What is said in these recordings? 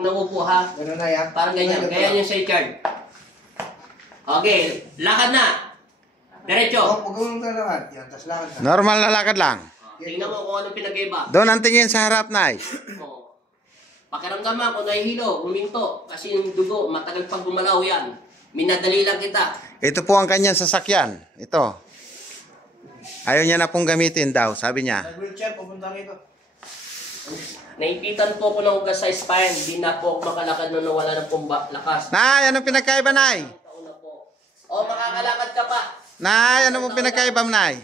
Huwag na upo ha. Ganun na yan. Parang ganyan. Ganyan yung sa card. Okay, lakad na. Diretso. Huwag mo nung lalakad. Yan, tas lakad na. Normal na lakad lang. Tingnan mo kung anong pinag-iba. Doon ang tingin sa harap, Nay. Oh. Pakiramdaman kung nahihilo, huminto. Kasi yung dugo, matagal pag gumalaw yan. Minadali lang kita. Ito po ang kanyang sasakyan. Ito. Ayaw niya na pong gamitin daw, sabi niya. Nag-wheelchair, pupunta rito. Naipitan po ko ng ugas sa spine. Hindi na po ako makalakad nung nawala ng pumba. Lakas. Nay, anong pinagkaiba, Nay? Tauna po. O, makakalakad ka pa. Nay, ano pong pinagkaiba, Nay?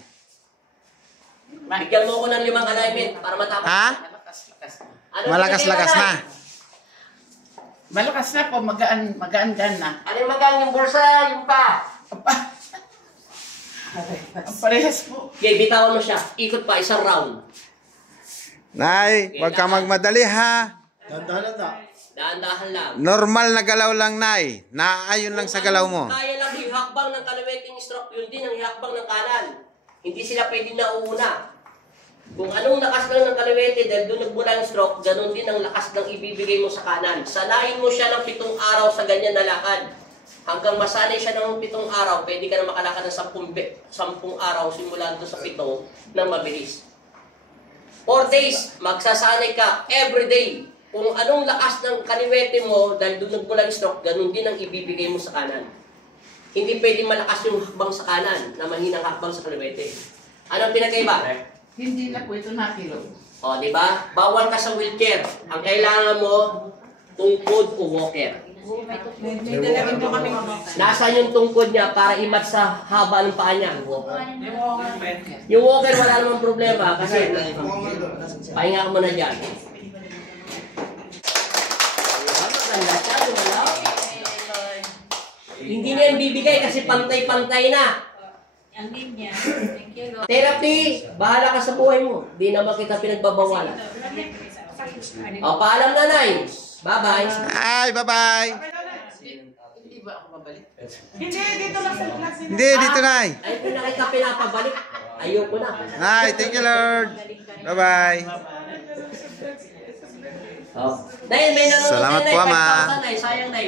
Bigyan mo ko ng 5 alignment para matapos. Ha? Ano Malakas-lakas na. Malakas na po, magaan-gaan na. Ano yung magang yung bulsa, yung pa? Ang parehas po. Okay, bitawan mo siya. Ikot pa, isang round. Nay, huwag ka magmadali, ha? Dahan-dahan lang. Normal na galaw lang, Nay. Naayon lang sa galaw mo. Kaya lang ihakbang ng kaliweting stroke, yun din ang ihakbang ng kanan. Hindi sila pwedeng nauuna. Kung anong lakas lang ng kaliwete dahil doon nagmula yung stroke, ganun din ang lakas ng ibibigay mo sa kanan. Sanayin mo siya ng 7 araw sa ganyan na lakad. Hanggang masanay siya ng 7 araw, pwede ka na makalakad ng 10 araw simula doon sa 7 ng mabilis. 4 days, magsasanay ka everyday. Kung anong lakas ng kaliwete mo dahil doon nagmula yung stroke, ganun din ang ibibigay mo sa kanan. Hindi pwedeng malakas yung hakbang sa kanan na mahinang hakbang sa kaliwete. Anong pinagkaiba? Hindi na po ito nakilo. O, di ba? Bawal ka sa wheelchair. Ang kailangan mo, tungkod o walker. May dalawin po kami. Nasaan yung tungkod niya para imat sa haba ng paa niya? Yung walker, wala namang problema kasi pahinga ka muna dyan. Maganda siya, gumalaw. Hindi na yung bibigay kasi pantay-pantay na. Ang linya. Thank you, Lord. Therapy, bahala ka sa buhay mo. Di naman kita pinagbabawalan. O, paalam nanay. Bye-bye. Ay, bye-bye. Hindi ba ako mabalik? Hindi, dito lang sa class. Hindi, dito, Nay. Ay, kung nakita pinapabalik, ayoko na. Ay, thank you, Lord. Bye-bye. Oh. Dahil may nanonood Salamat na po, Ama. 5,000 na, sayang na.